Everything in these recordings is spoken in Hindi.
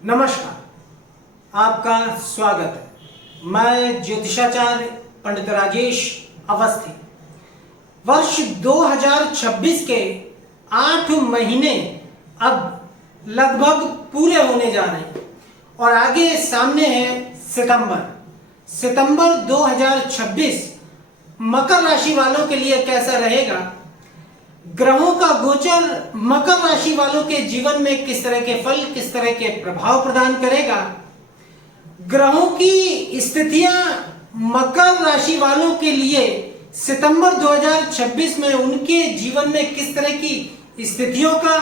नमस्कार, आपका स्वागत है। मैं ज्योतिषाचार्य पंडित राजेश अवस्थी। वर्ष 2026 के 8 महीने अब लगभग पूरे होने जा रहे हैं और आगे सामने है सितंबर 2026 मकर राशि वालों के लिए कैसा रहेगा। ग्रहों का गोचर मकर राशि वालों के जीवन में किस तरह के फल, किस तरह के प्रभाव प्रदान करेगा। ग्रहों की स्थितियां मकर राशि वालों के लिए सितंबर 2026 में उनके जीवन में किस तरह की स्थितियों का,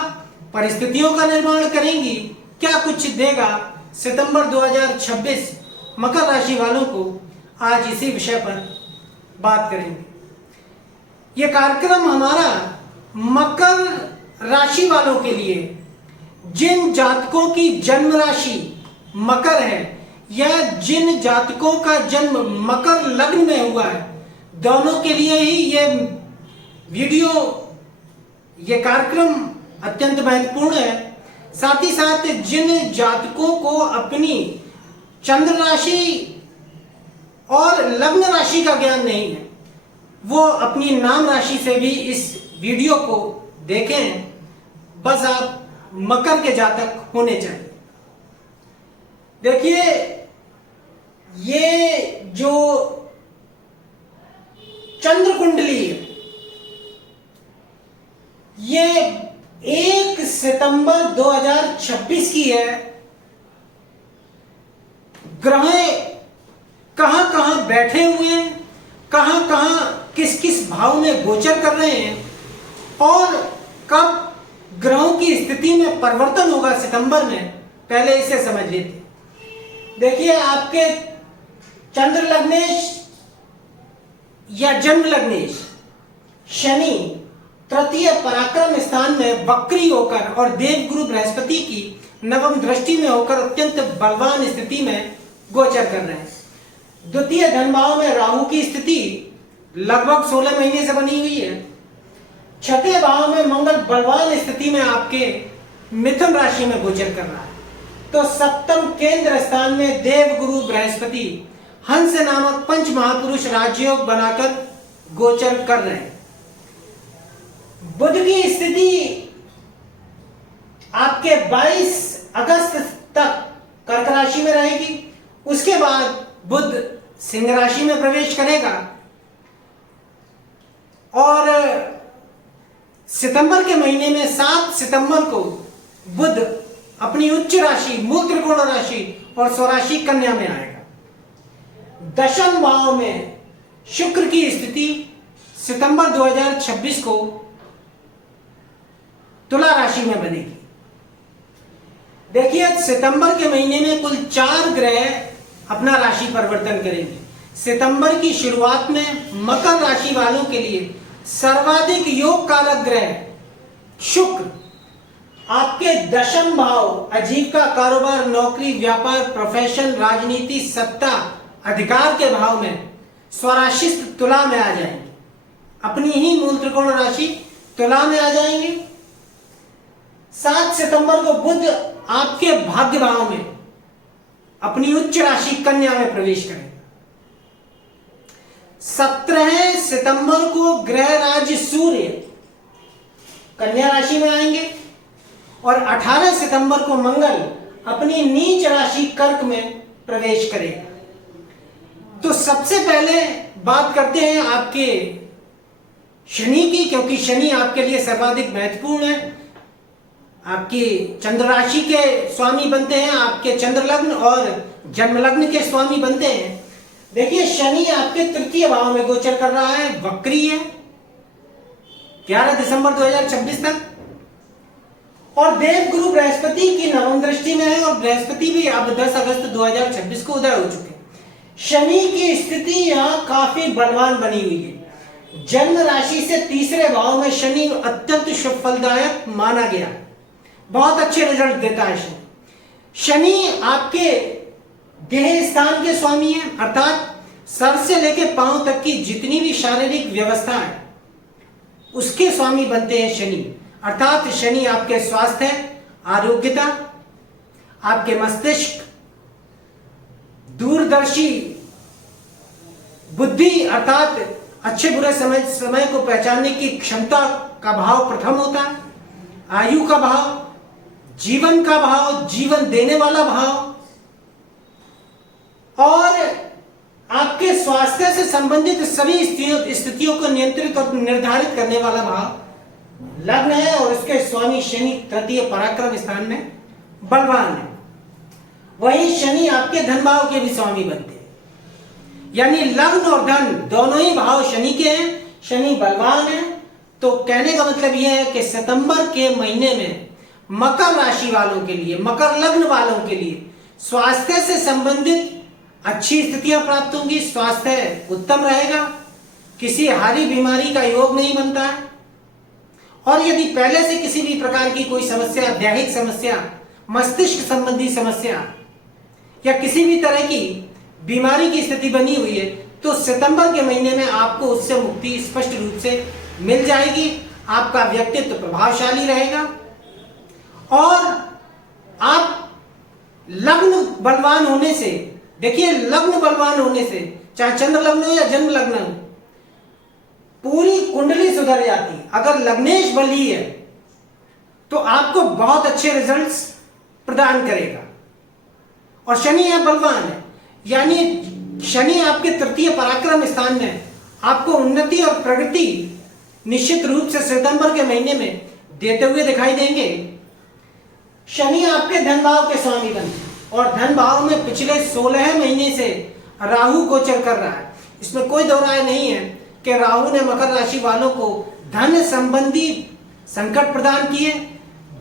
परिस्थितियों का निर्माण करेंगी, क्या कुछ देगा सितंबर 2026 मकर राशि वालों को, आज इसी विषय पर बात करेंगे। यह कार्यक्रम हमारा मकर राशि वालों के लिए, जिन जातकों की जन्म राशि मकर है या जिन जातकों का जन्म मकर लग्न में हुआ है, दोनों के लिए ही ये वीडियो, ये कार्यक्रम अत्यंत महत्वपूर्ण है। साथ ही साथ जिन जातकों को अपनी चंद्र राशि और लग्न राशि का ज्ञान नहीं है, वो अपनी नाम राशि से भी इस वीडियो को देखें। बस आप मकर के जातक होने चाहिए। देखिए, ये जो चंद्र कुंडली है, ये 1 सितंबर 2026 की है। ग्रह कहां कहां बैठे हुए हैं, कहां कहां किस किस भाव में गोचर कर रहे हैं और कब ग्रहों की स्थिति में परिवर्तन होगा सितंबर में, पहले इसे समझ लेते। देखिए, आपके चंद्र लग्नेश या जन्म लग्नेश शनि तृतीय पराक्रम स्थान में वक्री होकर और देवगुरु बृहस्पति की नवम दृष्टि में होकर अत्यंत बलवान स्थिति में गोचर कर रहे हैं। द्वितीय धन भाव में राहु की स्थिति लगभग 16 महीने से बनी हुई है। छठे भाव में मंगल बलवान स्थिति में आपके मिथुन राशि में गोचर कर रहा है। तो सप्तम केंद्र स्थान में देवगुरु बृहस्पति हंस नामक पंच महापुरुष राजयोग बनाकर गोचर कर रहे हैं। बुध की स्थिति आपके 22 अगस्त तक कर्क राशि में रहेगी। उसके बाद बुध सिंह राशि में प्रवेश करेगा और सितंबर के महीने में 7 सितंबर को बुध अपनी उच्च राशि मूल त्रिकोण राशि और स्वराशि कन्या में आएगा। दशम भाव में शुक्र की स्थिति सितंबर 2026 को तुला राशि में बनेगी। देखिए, सितंबर के महीने में कुल 4 ग्रह अपना राशि परिवर्तन करेंगे। सितंबर की शुरुआत में मकर राशि वालों के लिए सर्वाधिक योग कारक ग्रह शुक्र आपके दशम भाव आजीविका, कारोबार, नौकरी, व्यापार, प्रोफेशन, राजनीति, सत्ता, अधिकार के भाव में स्वराशि तुला में आ जाएंगे। अपनी ही मूल त्रिकोण राशि तुला में आ जाएंगे। 7 सितंबर को बुध आपके भाग्य भाव में अपनी उच्च राशि कन्या में प्रवेश करेगा। 17 सितंबर को ग्रह राज सूर्य कन्या राशि में आएंगे और 18 सितंबर को मंगल अपनी नीच राशि कर्क में प्रवेश करेगा। तो सबसे पहले बात करते हैं आपके शनि की, क्योंकि शनि आपके लिए सर्वाधिक महत्वपूर्ण है। आपकी चंद्र राशि के स्वामी बनते हैं, आपके चंद्र लग्न और जन्म लग्न के स्वामी बनते हैं। देखिए, शनि आपके तृतीय भाव में गोचर कर रहा है, वक्री है 11 दिसंबर 2026 तक और देवगुरु बृहस्पति की नवम दृष्टि में है और बृहस्पति भी अब 10 अगस्त 2026 को उदय हो चुके हैं। शनि की स्थिति यहां काफी बलवान बनी हुई है। जन्म राशि से तीसरे भाव में शनि अत्यंत शुभ फलदायक माना गया, बहुत अच्छे रिजल्ट देता है शनि आपके देह स्थान के स्वामी है, अर्थात सर से लेकर पांव तक की जितनी भी शारीरिक व्यवस्था है उसके स्वामी बनते हैं शनि। अर्थात शनि आपके स्वास्थ्य, आरोग्यता, आपके मस्तिष्क, दूरदर्शी बुद्धि अर्थात अच्छे बुरे समय को पहचानने की क्षमता का भाव प्रथम होता है, आयु का भाव, जीवन का भाव, जीवन देने वाला भाव, और आपके स्वास्थ्य से संबंधित सभी स्थितियों को नियंत्रित और निर्धारित करने वाला भाव लग्न है, और इसके स्वामी शनि तृतीय पराक्रम स्थान में बलवान है। वही शनि आपके धन भाव के भी स्वामी बनते हैं, यानी लग्न और धन दोनों ही भाव शनि के हैं, शनि बलवान है। तो कहने का मतलब यह है कि सितंबर के महीने में मकर राशि वालों के लिए, मकर लग्न वालों के लिए स्वास्थ्य से संबंधित अच्छी स्थितियां प्राप्त होंगी, स्वास्थ्य उत्तम रहेगा, किसी हारी बीमारी का योग नहीं बनता है। और यदि पहले से किसी भी प्रकार की कोई समस्या, दैहिक समस्या, मस्तिष्क संबंधी समस्या या किसी भी तरह की बीमारी की स्थिति बनी हुई है, तो सितंबर के महीने में आपको उससे मुक्ति स्पष्ट रूप से मिल जाएगी। आपका व्यक्तित्व प्रभावशाली रहेगा और आप लग्न बलवान होने से, देखिए लग्न बलवान होने से, चाहे चंद्र लग्न हो या जन्म लग्न हो, पूरी कुंडली सुधर जाती है। अगर लग्नेश बली है तो आपको बहुत अच्छे रिजल्ट्स प्रदान करेगा। और शनि है बलवान है, यानी शनि आपके तृतीय पराक्रम स्थान में आपको उन्नति और प्रगति निश्चित रूप से सितंबर के महीने में देते हुए दिखाई देंगे। शनि आपके धन भाव के स्वामी बनते हैं और धन भाव में पिछले 16 महीने से राहु गोचर कर रहा है। इसमें कोई दो राय नहीं है कि राहु ने मकर राशि वालों को धन संबंधी संकट प्रदान किए,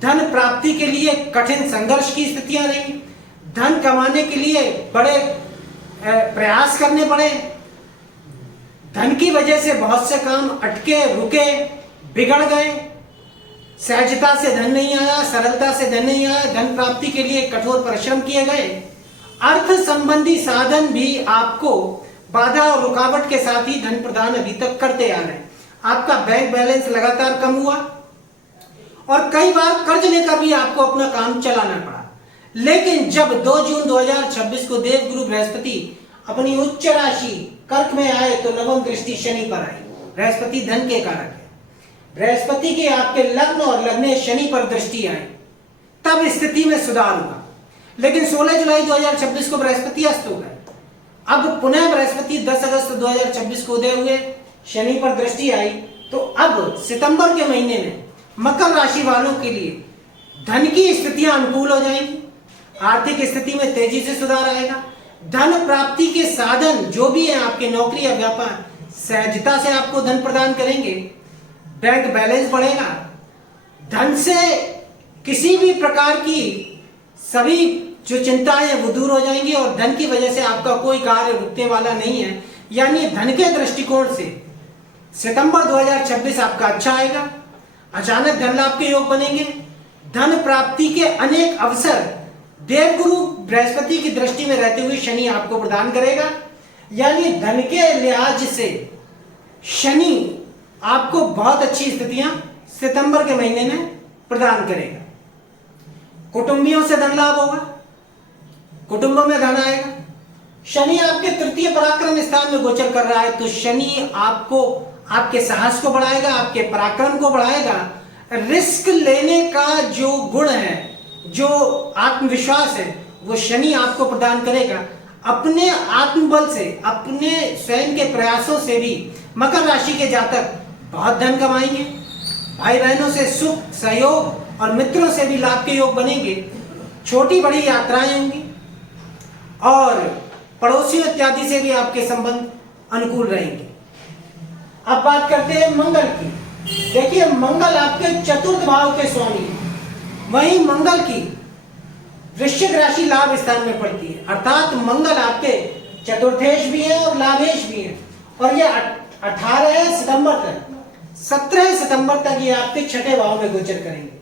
धन प्राप्ति के लिए कठिन संघर्ष की स्थितियां रही, धन कमाने के लिए बड़े प्रयास करने पड़े, धन की वजह से बहुत से काम अटके, रुके, बिगड़ गए, सहजता से धन नहीं आया, सरलता से धन नहीं आया, धन प्राप्ति के लिए कठोर परिश्रम किए गए। अर्थ संबंधी साधन भी आपको बाधा और रुकावट के साथ ही धन प्रदान अभी तक करते आ रहे हैं। आपका बैंक बैलेंस लगातार कम हुआ और कई बार कर्ज लेकर भी आपको अपना काम चलाना पड़ा। लेकिन जब 2 जून 2026 को देवगुरु बृहस्पति अपनी उच्च राशि कर्क में आए तो नवम दृष्टि शनि पर आई। बृहस्पति धन के कारक है, बृहस्पति के आपके लग्न और लग्ने शनि पर दृष्टि आई, तब स्थिति में सुधार हुआ। लेकिन 16 जुलाई 2026 को बृहस्पति अस्त हो गए। अब पुनः बृहस्पति 10 अगस्त 2026 को उदय हुए, शनि पर दृष्टि आई। तो अब सितंबर के महीने में मकर राशि वालों के लिए धन की स्थितियां अनुकूल हो जाएंगी, आर्थिक स्थिति में तेजी से सुधार आएगा, धन प्राप्ति के साधन जो भी है आपके नौकरी या व्यापार सहजता से आपको धन प्रदान करेंगे, बैंक बैलेंस बढ़ेगा, धन से किसी भी प्रकार की सभी जो चिंताएं हैं वो दूर हो जाएंगी और धन की वजह से आपका कोई कार्य रुकने वाला नहीं है। यानी धन के दृष्टिकोण से सितंबर 2026 आपका अच्छा आएगा, अचानक धन लाभ के योग बनेंगे, धन प्राप्ति के अनेक अवसर देवगुरु बृहस्पति की दृष्टि में रहते हुए शनि आपको प्रदान करेगा। यानी धन के लिहाज से शनि आपको बहुत अच्छी स्थितियां सितंबर के महीने में प्रदान करेगा। कुटुंबियों से धन लाभ होगा, कुटुंबों में धन आएगा। शनि आपके तृतीय पराक्रम स्थान में गोचर कर रहा है, तो शनि आपको आपके साहस को बढ़ाएगा, आपके पराक्रम को बढ़ाएगा। रिस्क लेने का जो गुण है, जो आत्मविश्वास है, वो शनि आपको प्रदान करेगा। अपने आत्मबल से, अपने स्वयं के प्रयासों से भी मकर राशि के जातक बहुत धन कमाएंगे। भाई बहनों से सुख, सहयोग और मित्रों से भी लाभ के योग बनेंगे। छोटी बड़ी यात्राएं होंगी और पड़ोसियों इत्यादि से भी आपके संबंध अनुकूल रहेंगे। अब बात करते हैं मंगल की। देखिए मंगल आपके चतुर्थ भाव के स्वामी, वहीं मंगल की वृश्चिक राशि लाभ स्थान में पड़ती है, अर्थात मंगल आपके चतुर्थेश भी है और लाभेश भी है। और ये 18 सितंबर तक, 17 सितंबर तक ये आपके छठे भाव में गोचर करेंगे।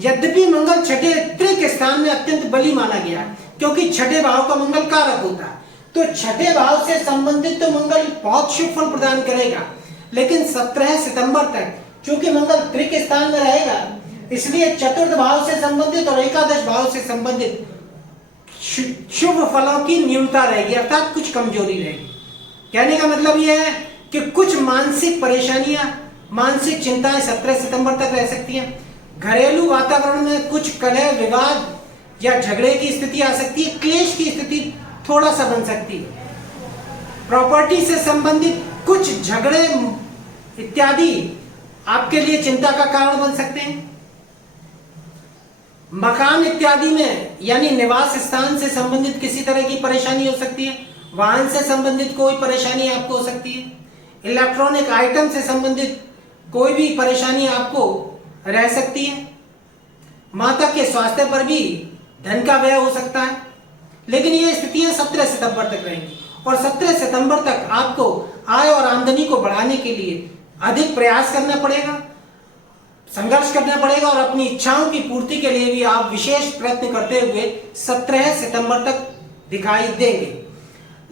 यद्यपि मंगल छठे त्रिक स्थान में अत्यंत बली माना गया है, क्योंकि छठे भाव का मंगल कारक होता है, तो छठे भाव से संबंधित तो मंगल बहुत शुभ फल प्रदान करेगा। लेकिन 17 सितंबर तक चूंकि मंगल त्रिक स्थान में रहेगा, इसलिए चतुर्थ भाव से संबंधित और एकादश भाव से संबंधित शुभ फलों की न्यूनता रहेगी, अर्थात कुछ कमजोरी रहेगी। कहने का मतलब यह है कि कुछ मानसिक परेशानियां, मानसिक चिंताएं 17 सितंबर तक रह सकती हैं। घरेलू वातावरण में कुछ कलह, विवाद या झगड़े की स्थिति आ सकती है, क्लेश की स्थिति थोड़ा सा बन सकती है। प्रॉपर्टी से संबंधित कुछ झगड़े इत्यादि आपके लिए चिंता का कारण बन सकते हैं। मकान इत्यादि में यानी निवास स्थान से संबंधित किसी तरह की परेशानी हो सकती है। वाहन से संबंधित कोई परेशानी आपको हो सकती है। इलेक्ट्रॉनिक आइटम से संबंधित कोई भी परेशानी आपको रह सकती है। माता के स्वास्थ्य पर भी धन का व्यय हो सकता है, लेकिन ये स्थितियां 17 सितंबर तक रहेंगी और 17 सितंबर तक आपको आय और आमदनी को बढ़ाने के लिए अधिक प्रयास करना पड़ेगा, संघर्ष करना पड़ेगा और अपनी इच्छाओं की पूर्ति के लिए भी आप विशेष प्रयत्न करते हुए 17 सितंबर तक दिखाई देंगे।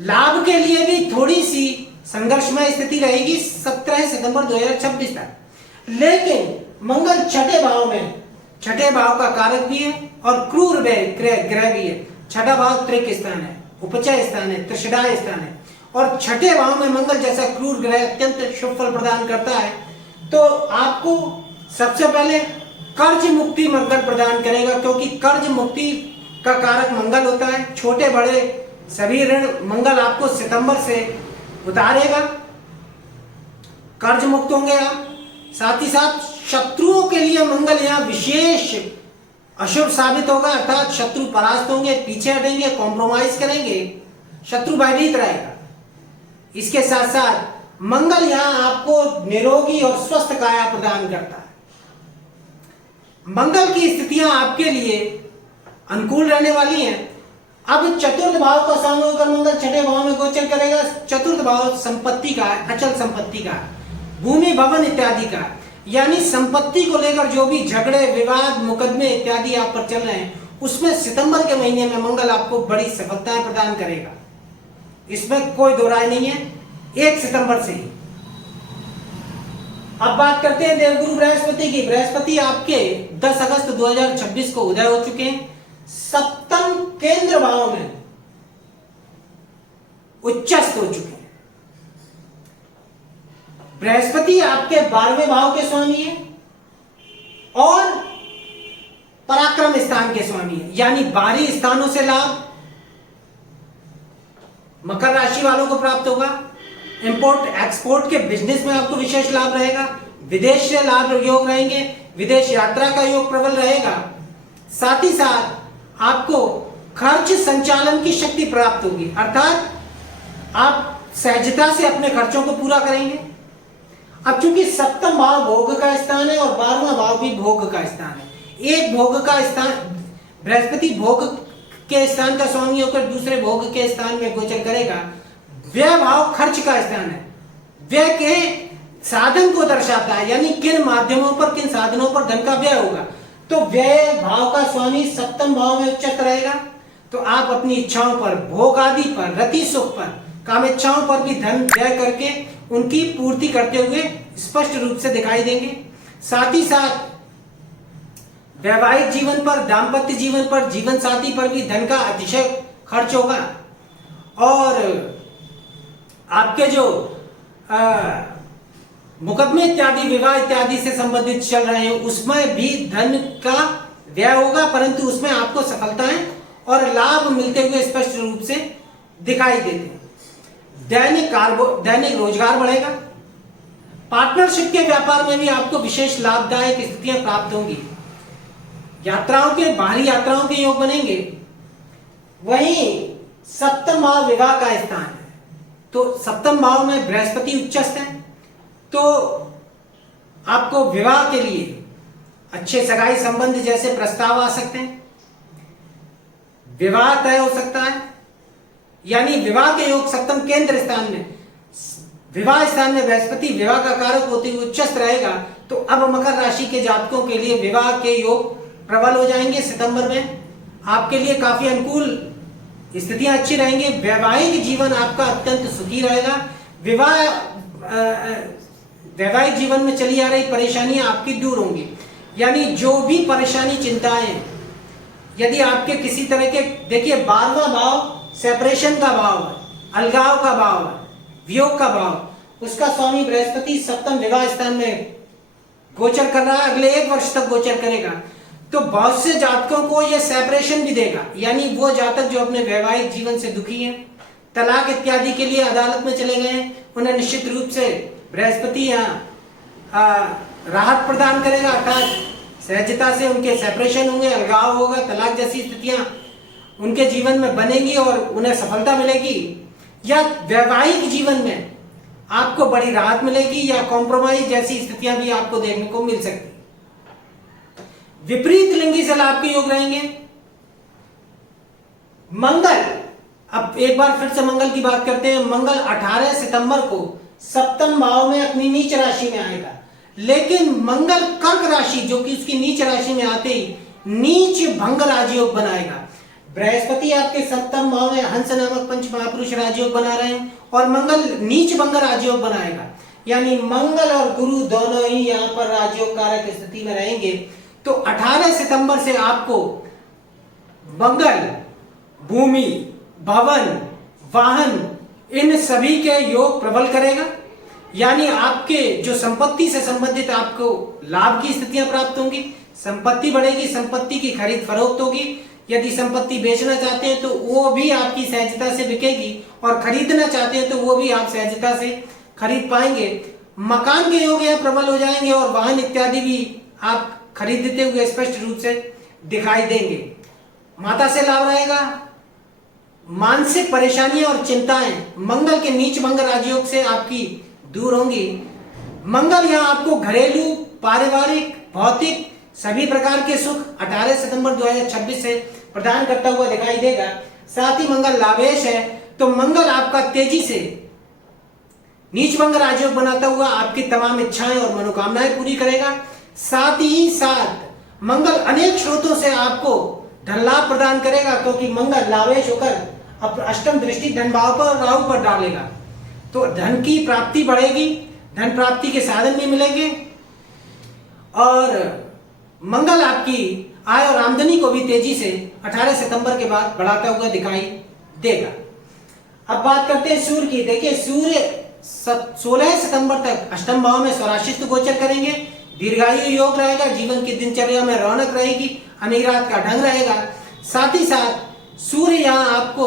लाभ के लिए भी थोड़ी सी संघर्षमय स्थिति रहेगी 17 सितंबर 2026 तक, लेकिन मंगल छठे भाव का कारक भी है और क्रूर ग्रह भी है। छठा भाव त्रिक स्थान है, उपचय स्थान है, त्रिषडाय स्थान है और छठे भाव में मंगल जैसा क्रूर ग्रह अत्यंत शुभ फल प्रदान करता है। तो आपको सबसे पहले कर्ज मुक्ति मंगल प्रदान करेगा, क्योंकि कर्ज मुक्ति का कारक मंगल होता है। छोटे बड़े सभी ऋण मंगल आपको सितंबर से उतारेगा, कर्ज मुक्त होंगे आप। साथ ही साथ शत्रुओं के लिए मंगल यहाँ विशेष अशुभ साबित होगा, अर्थात शत्रु परास्त होंगे, पीछे हटेंगे, कॉम्प्रोमाइज करेंगे, शत्रु भयभीत रहेगा। इसके साथ साथ मंगल यहाँ आपको निरोगी और स्वस्थ काया प्रदान करता है। मंगल की स्थितियां आपके लिए अनुकूल रहने वाली हैं। अब चतुर्थ भाव का स्वामी होकर मंगल छठे भाव में गोचर करेगा। चतुर्थ भाव संपत्ति का, अचल संपत्ति का, भूमि भवन इत्यादि का, यानी संपत्ति को लेकर जो भी झगड़े, विवाद, मुकदमे इत्यादि आप पर चल रहे हैं, उसमें सितंबर के महीने में मंगल आपको बड़ी सफलताएं प्रदान करेगा, इसमें कोई दो राय नहीं है। 1 सितंबर से ही। अब बात करते हैं देवगुरु बृहस्पति की। बृहस्पति आपके 10 अगस्त 2026 को उदय हो चुके हैं, सप्तम केंद्र भाव में उच्चस्थ हो चुके हैं। बृहस्पति आपके 12वें भाव के स्वामी है और पराक्रम स्थान के स्वामी है, यानी बाहरी स्थानों से लाभ मकर राशि वालों को प्राप्त होगा। इंपोर्ट एक्सपोर्ट के बिजनेस में आपको विशेष लाभ रहेगा। विदेश से लाभ योग रहेंगे, विदेश यात्रा का योग प्रबल रहेगा। साथ ही साथ आपको खर्च संचालन की शक्ति प्राप्त होगी, अर्थात आप सहजता से अपने खर्चों को पूरा करेंगे। अब चूंकि सप्तम भाव भोग का स्थान है और 12वां भाव भी भोग का स्थान है। एक भोग का स्थान, बृहस्पति भोग के स्थान का स्वामी होकर दूसरे भोग के स्थान में गोचर करेगा। व्यय भाव खर्च का स्थान है, व्यय के साधन को दर्शाता है, यानी किन माध्यमों पर, किन साधनों पर धन का व्यय होगा। तो व्यय भाव का स्वामी सप्तम भाव में उच्चत रहेगा, तो आप अपनी इच्छाओं पर, भोग आदि पर, रति सुख पर, काम इच्छाओं पर भी धन व्यय करके उनकी पूर्ति करते हुए स्पष्ट रूप से दिखाई देंगे। साथ ही साथ वैवाहिक जीवन पर, दाम्पत्य जीवन पर, जीवन साथी पर भी धन का अतिशय खर्च होगा और आपके जो मुकदमे इत्यादि, विवाह इत्यादि से संबंधित चल रहे हैं, उसमें भी धन का व्यय होगा, परंतु उसमें आपको सफलताएं और लाभ मिलते हुए स्पष्ट रूप से दिखाई देते हैं। दैनिक रोजगार बढ़ेगा। पार्टनरशिप के व्यापार में भी आपको विशेष लाभदायक स्थितियां प्राप्त होंगी। यात्राओं के, बाहरी यात्राओं के योग बनेंगे। वहीं सप्तम भाव विवाह का स्थान है, तो सप्तम भाव में बृहस्पति उच्चस्थ है, तो आपको विवाह के लिए अच्छे सगाई संबंध जैसे प्रस्ताव आ सकते हैं, विवाह तय हो सकता है, यानी विवाह के योग सप्तम केंद्र स्थान में, विवाह स्थान में बृहस्पति विवाह का कारक होते हुए उच्चस्थ रहेगा। तो अब मकर राशि के जातकों के लिए विवाह के योग प्रबल हो जाएंगे। सितंबर में आपके लिए काफी अनुकूल स्थितियां अच्छी रहेंगी। वैवाहिक जीवन आपका अत्यंत सुखी रहेगा। वैवाहिक जीवन में चली आ रही परेशानियां आपकी दूर होंगी, यानी जो भी परेशानी, चिंताएं यदि आपके किसी तरह के, देखिए 12वां भाव सेपरेशन का भाव है, अलगाव का भाव है, वियोग का भाव, उसका स्वामी बृहस्पति सप्तम विवाह स्थान में गोचर कर रहा है, अगले 1 वर्ष तक गोचर करेगा। तो बहुत से जातकों को यह सेपरेशन भी देगा, यानी वो जातक जो अपने वैवाहिक जीवन से दुखी हैं, तलाक इत्यादि के लिए अदालत में चले गए हैं, उन्हें निश्चित रूप से बृहस्पति यहाँ राहत प्रदान करेगा, अर्थात सहजता से उनके सेपरेशन होंगे, अलगाव होगा, तलाक जैसी स्थितियां उनके जीवन में बनेंगी और उन्हें सफलता मिलेगी। या वैवाहिक जीवन में आपको बड़ी राहत मिलेगी, या कॉम्प्रोमाइज जैसी स्थितियां भी आपको देखने को मिल सकती। विपरीत लिंगी से लाभ के योग रहेंगे। मंगल, अब एक बार फिर से मंगल की बात करते हैं। मंगल 18 सितंबर को सप्तम भाव में अपनी नीच राशि में आएगा, लेकिन मंगल कर्क राशि जो कि उसकी नीच राशि में आते ही नीच भंग राजयोग बनाएगा। बृहस्पति आपके सप्तम भाव में हंस नामक पंच महापुरुष राजयोग बना रहे हैं और मंगल नीच भंग राजयोग बनाएगा, यानी मंगल और गुरु दोनों ही यहां पर राजयोग कारक स्थिति में रहेंगे। तो 18 सितंबर से आपको मंगल, भूमि, भवन, वाहन, इन सभी के योग प्रबल करेगा, यानी आपके जो संपत्ति से संबंधित आपको लाभ की स्थितियां प्राप्त होंगी, संपत्ति बढ़ेगी, संपत्ति की खरीद फरोख्त होगी। यदि संपत्ति बेचना चाहते हैं तो वो भी आपकी सहजता से बिकेगी, और खरीदना चाहते हैं तो वो भी आप सहजता से खरीद पाएंगे। मकान के योग यहाँ प्रबल हो जाएंगे और वाहन इत्यादि भी आप खरीदते हुए स्पष्ट रूप से दिखाई देंगे। माता से लाभ रहेगा। मानसिक परेशानियां और चिंताएं मंगल के नीच भंग राजयोग से आपकी दूर होंगी। मंगल यहाँ आपको घरेलू, पारिवारिक, भौतिक सभी प्रकार के सुख 18 सितंबर 2026 से प्रदान करता हुआ दिखाई देगा। साथ ही मंगल लाभेश है, तो मंगल आपका तेजी से नीच भंग राजयोग बनाता हुआ आपकी तमाम इच्छाएं और मनोकामनाएं पूरी करेगा। साथ ही साथ मंगल अनेक स्रोतों से आपको धन लाभ प्रदान करेगा, क्योंकि मंगल लाभेश होकर अष्टम दृष्टि धन भाव पर, राहु पर डालेगा, तो धन की प्राप्ति बढ़ेगी, धन प्राप्ति के साधन भी मिलेंगे और मंगल आपकी आय और आमदनी को भी तेजी से 18 सितंबर के बाद बढ़ाता हुआ दिखाई देगा। अब बात करते हैं सूर्य की। देखिए सूर्य 16 सितंबर तक अष्टम भाव में स्वराशिष्ट गोचर करेंगे। दीर्घायु योग रहेगा, जीवन की दिनचर्या में रौनक रहेगी, अमीरात का ढंग रहेगा। साथ ही साथ सूर्य यहाँ आपको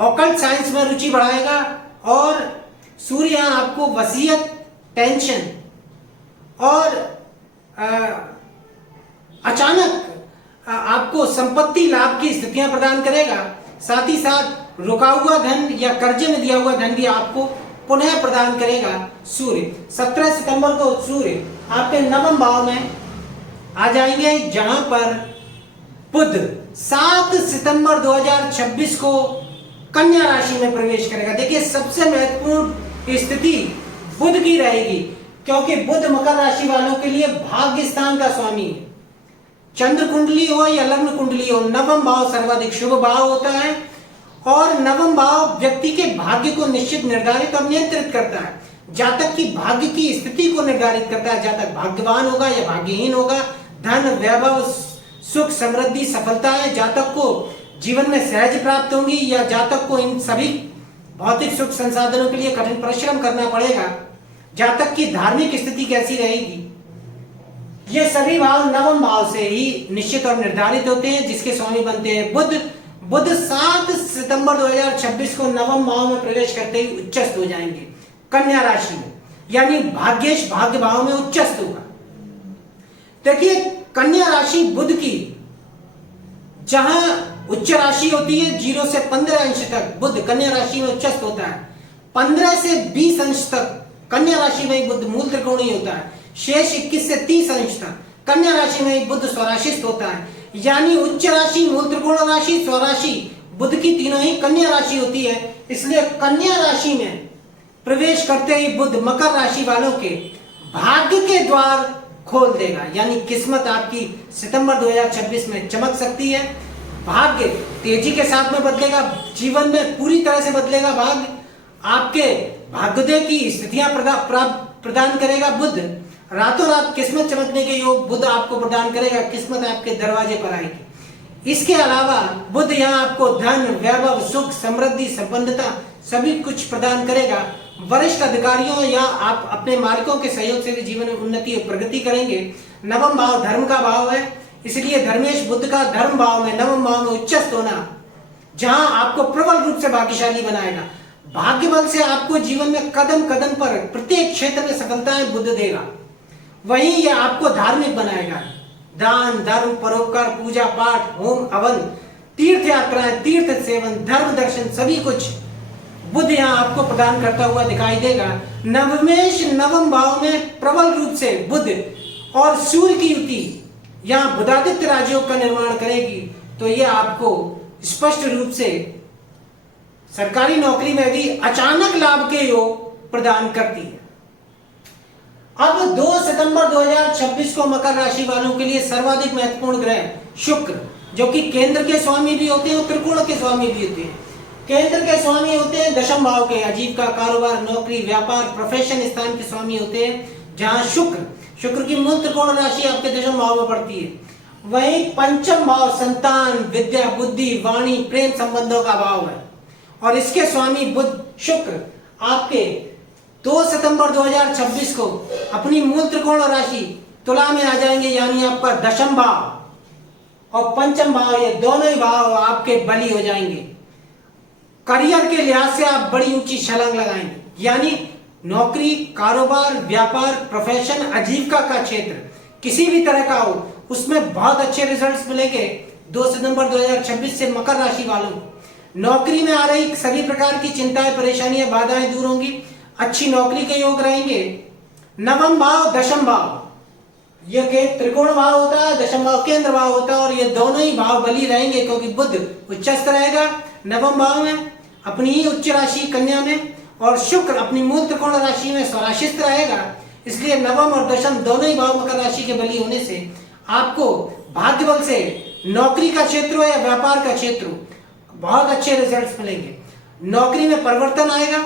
ऑकल्ट साइंस में रुचि बढ़ाएगा और सूर्य यहाँ आपको वसीयत, टेंशन और अचानक आपको संपत्ति लाभ की स्थितियां प्रदान करेगा। साथ ही साथ रुका हुआ धन या कर्जे में दिया हुआ धन भी आपको पुनः प्रदान करेगा सूर्य। 17 सितंबर को सूर्य आपके नवम भाव में आ जाएंगे, जहां पर बुध 7 सितंबर 2026 को कन्या राशि में प्रवेश करेगा। देखिए सबसे महत्वपूर्ण स्थिति बुध की रहेगी, क्योंकि बुध मकर राशि वालों के लिए भाग्य स्थान का स्वामी है। चंद्र कुंडली हो या लग्न कुंडली हो, नवम भाव सर्वाधिक शुभ भाव होता है और नवम भाव व्यक्ति के भाग्य को निश्चित निर्धारित और नियंत्रित करता है। जातक की भाग्य की स्थिति को निर्धारित करता है। जातक भाग्यवान होगा या भाग्यहीन होगा, धन, वैभव, सुख, समृद्धि, सफलता है, जातक को जीवन में सहज प्राप्त होंगी या जातक को इन सभी भौतिक सुख संसाधनों के लिए कठिन परिश्रम करना पड़ेगा। जातक की धार्मिक स्थिति कैसी रहेगी, ये सभी भाव नवम भाव से ही निश्चित और निर्धारित होते हैं, जिसके स्वामी बनते हैं बुध। बुध 7 सितंबर 2026 को नवम भाव में प्रवेश करते ही उच्चस्थ हो जाएंगे कन्या राशि में, यानी भाग्येश भाग्य भाव में उच्चस्थ होगा। देखिए कन्या राशि बुध की जहां उच्च राशि होती है 0 से 15 अंश तक बुध कन्या राशि में उच्चस्थ होता है। 15 से 20 अंश तक कन्या राशि में बुध मूल त्रिकोणीय होता है। शेष 21 से 30 अंश तक कन्या राशि में बुध स्वराशिष्ट होता है, यानी उच्च राशि, मूल त्रिकोण राशि, स्वराशि बुध की तीनों ही कन्या राशि होती है। इसलिए कन्या राशि में प्रवेश करते ही बुध मकर राशि वालों के भाग्य के द्वार खोल देगा, यानी किस्मत आपकी सितंबर 2026 में चमक सकती है। भाग्य तेजी के साथ में बदलेगा, जीवन में पूरी तरह से बदलेगा भाग्य। आपके भाग्योदय की स्थितियां प्रदान करेगा बुध। रातों रात किस्मत चमकने के योग बुध आपको प्रदान करेगा, किस्मत आपके दरवाजे पर आएगी। इसके अलावा बुध यहाँ आपको धन, वैभव, सुख, समृद्धि, संपन्नता सभी कुछ प्रदान करेगा। वरिष्ठ अधिकारियों या आप अपने मालिकों के सहयोग से भी जीवन में उन्नति और प्रगति करेंगे। नवम भाव धर्म का भाव है, इसलिए धर्मेश बुध का धर्म भाव में, नवम भाव में उच्चस्थ होना जहां आपको प्रबल रूप से भाग्यशाली बनाएगा। भाग्य बल से आपको जीवन में कदम कदम पर प्रत्येक क्षेत्र में सफलताएं बुध देगा। वहीं यह आपको धार्मिक बनाएगा। दान, धर्म, परोपकार, पूजा पाठ, होम हवन, तीर्थ यात्राएं, तीर्थ सेवन, धर्म दर्शन सभी कुछ बुध यहाँ आपको प्रदान करता हुआ दिखाई देगा। नवमेश नवम भाव में प्रबल रूप से बुध और सूर्य की युति यहाँ बुधादित्य राजयोग का निर्माण करेगी, तो यह आपको स्पष्ट रूप से सरकारी नौकरी में भी अचानक लाभ के योग प्रदान करती है। अब 2 सितंबर 2026 को मकर राशि वालों के लिए सर्वाधिक महत्वपूर्ण ग्रह शुक्र, जो कि केंद्र के स्वामी भी होते हैं और त्रिकोण के स्वामी भी होते हैं। केंद्र के स्वामी होते हैं दशम भाव के, आजीविका, कारोबार, नौकरी, व्यापार, प्रोफेशन स्थान के स्वामी होते हैं, जहां शुक्र की मूल त्रिकोण राशि आपके दशम भाव में पड़ती है। वहीं पंचम भाव संतान, विद्या, बुद्धि, वाणी, प्रेम संबंधों का भाव है और इसके स्वामी बुध शुक्र आपके 2 सितंबर 2026 को अपनी मूल त्रिकोण राशि तुला में आ जाएंगे, यानी आपका दशम भाव और पंचम भाव ये दोनों ही भाव आपके बली हो जाएंगे। करियर के लिहाज से आप बड़ी ऊंची छलांग लगाएंगे, यानी नौकरी, कारोबार, व्यापार, प्रोफेशन, आजीविका का क्षेत्र किसी भी तरह का हो, उसमें बहुत अच्छे रिजल्ट्स मिलेंगे 2 सितंबर 2026 से मकर राशि वालों को। नौकरी में आ रही सभी प्रकार की चिंताएं, परेशानियां, बाधाएं दूर होंगी, अच्छी नौकरी के योग रहेंगे। नवम भाव, दशम भाव यह के त्रिकोण भाव होता है, दशम भाव केंद्र भाव होता है और ये दोनों ही भाव बली रहेंगे, क्योंकि बुध उच्चस्थ रहेगा नवम भाव में अपनी ही उच्च राशि कन्या में, और शुक्र अपनी मूल त्रिकोण राशि में स्वराशिस्थ रहेगा। इसलिए नवम और दशम दोनों ही भाव मकर राशि के बली होने से आपको भाग्य बल से नौकरी का क्षेत्र हो या व्यापार का क्षेत्र हो, बहुत अच्छे रिजल्ट्स मिलेंगे। नौकरी में परिवर्तन आएगा,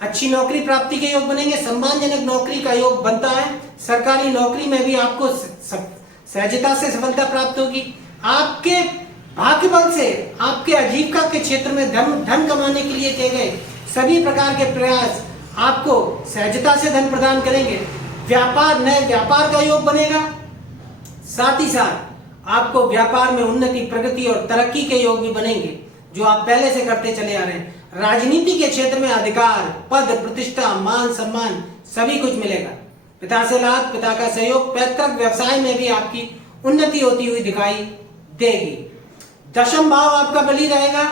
अच्छी नौकरी प्राप्ति के योग बनेंगे, सम्मानजनक नौकरी का योग बनता है। सरकारी नौकरी में भी आपको सहजता से सफलता प्राप्त होगी। आपके भाग्य बल से आपके आजीविका के क्षेत्र में धन कमाने के लिए किए गए सभी प्रकार के प्रयास आपको सहजता से धन प्रदान करेंगे। व्यापार, नए व्यापार का योग बनेगा, साथ ही साथ आपको व्यापार में उन्नति, प्रगति और तरक्की के योग भी बनेंगे, जो आप पहले से करते चले आ रहे हैं। राजनीति के क्षेत्र में अधिकार, पद, प्रतिष्ठा, मान, सम्मान सभी कुछ मिलेगा। पिता से लाभ, पिता का सहयोग, पैतृक व्यवसाय में भी आपकी उन्नति होती हुई दिखाई देगी। दशम भाव आपका बली रहेगा,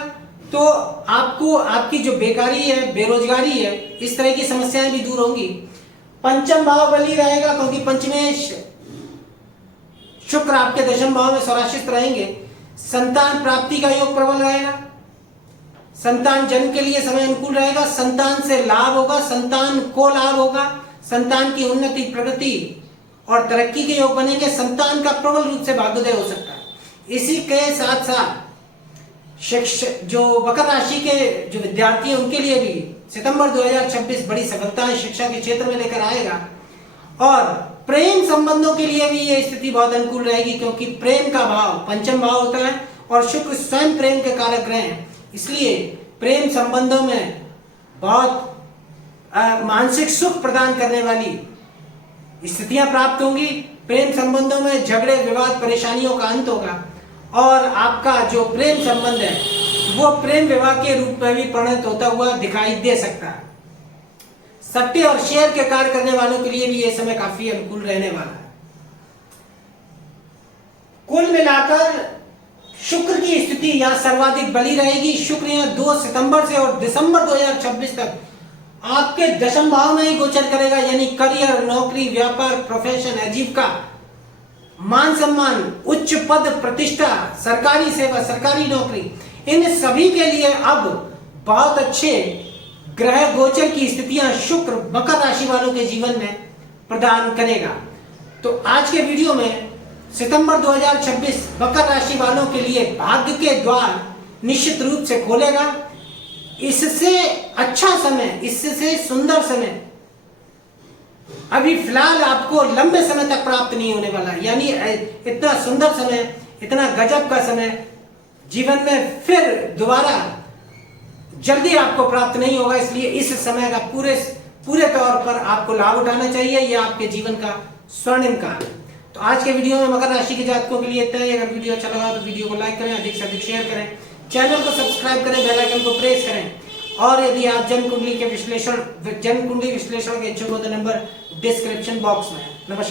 तो आपको आपकी जो बेकारी है, बेरोजगारी है, इस तरह की समस्याएं भी दूर होंगी। पंचम भाव बली रहेगा, क्योंकि पंचमेश शुक्र आपके दशम भाव में स्वराशिस्थ रहेंगे। संतान प्राप्ति का योग प्रबल रहेगा, संतान जन्म के लिए समय अनुकूल रहेगा, संतान से लाभ होगा, संतान को लाभ होगा, संतान की उन्नति, प्रगति और तरक्की के योग बनेंगे। संतान का प्रबल रूप से भाग्योदय हो सकता है। इसी के साथ साथ जो मकर राशि के जो विद्यार्थी हैं उनके लिए भी सितंबर 2026 बड़ी सफलताएं शिक्षा के क्षेत्र में लेकर आएगा, और प्रेम संबंधों के लिए भी ये स्थिति बहुत अनुकूल रहेगी, क्योंकि प्रेम का भाव पंचम भाव होता है और शुक्र स्वयं प्रेम के कारक ग्रह हैं। इसलिए प्रेम संबंधों में बहुत मानसिक सुख प्रदान करने वाली स्थितियां प्राप्त होंगी। प्रेम संबंधों में झगड़े, विवाद, परेशानियों का अंत होगा और आपका जो प्रेम संबंध है वो प्रेम विवाह के रूप में भी परिणत होता हुआ दिखाई दे सकता है। सट्टे और शेयर के कार्य करने वालों के लिए भी यह समय काफी अनुकूल रहने वाला है। कुल मिलाकर शुक्र की स्थिति यहां सर्वाधिक बली रहेगी। शुक्र यहां 2 सितंबर से और दिसंबर 2026 तक आपके दशम भाव में ही गोचर करेगा, यानी करियर, नौकरी, व्यापार, प्रोफेशन, आजीविका, मान सम्मान, उच्च पद, प्रतिष्ठा, सरकारी सेवा, सरकारी नौकरी, इन सभी के लिए अब बहुत अच्छे ग्रह गोचर की स्थितियां शुक्र मकर राशि वालों के जीवन में प्रदान करेगा। तो आज के वीडियो में सितंबर 2026 मकर राशि वालों के लिए भाग्य के द्वार निश्चित रूप से खोलेगा। इससे अच्छा समय, इससे सुंदर समय अभी फिलहाल आपको लंबे समय तक प्राप्त नहीं होने वाला, यानी इतना सुंदर समय, इतना गजब का समय जीवन में फिर दोबारा जल्दी आपको प्राप्त नहीं होगा। इसलिए इस समय का पूरे तौर पर आपको लाभ उठाना चाहिए। यह आपके जीवन का स्वर्णिम काल है। तो आज के वीडियो में मकर राशि के जातकों के लिए इतना ही। अगर वीडियो अच्छा लगा तो वीडियो को लाइक करें, अधिक से अधिक शेयर करें, चैनल को सब्सक्राइब करें, बेल आइकन को प्रेस करें। और यदि आप जन्म कुंडली विश्लेषण के इच्छुक हो तो नंबर डिस्क्रिप्शन बॉक्स में है। नमस्कार।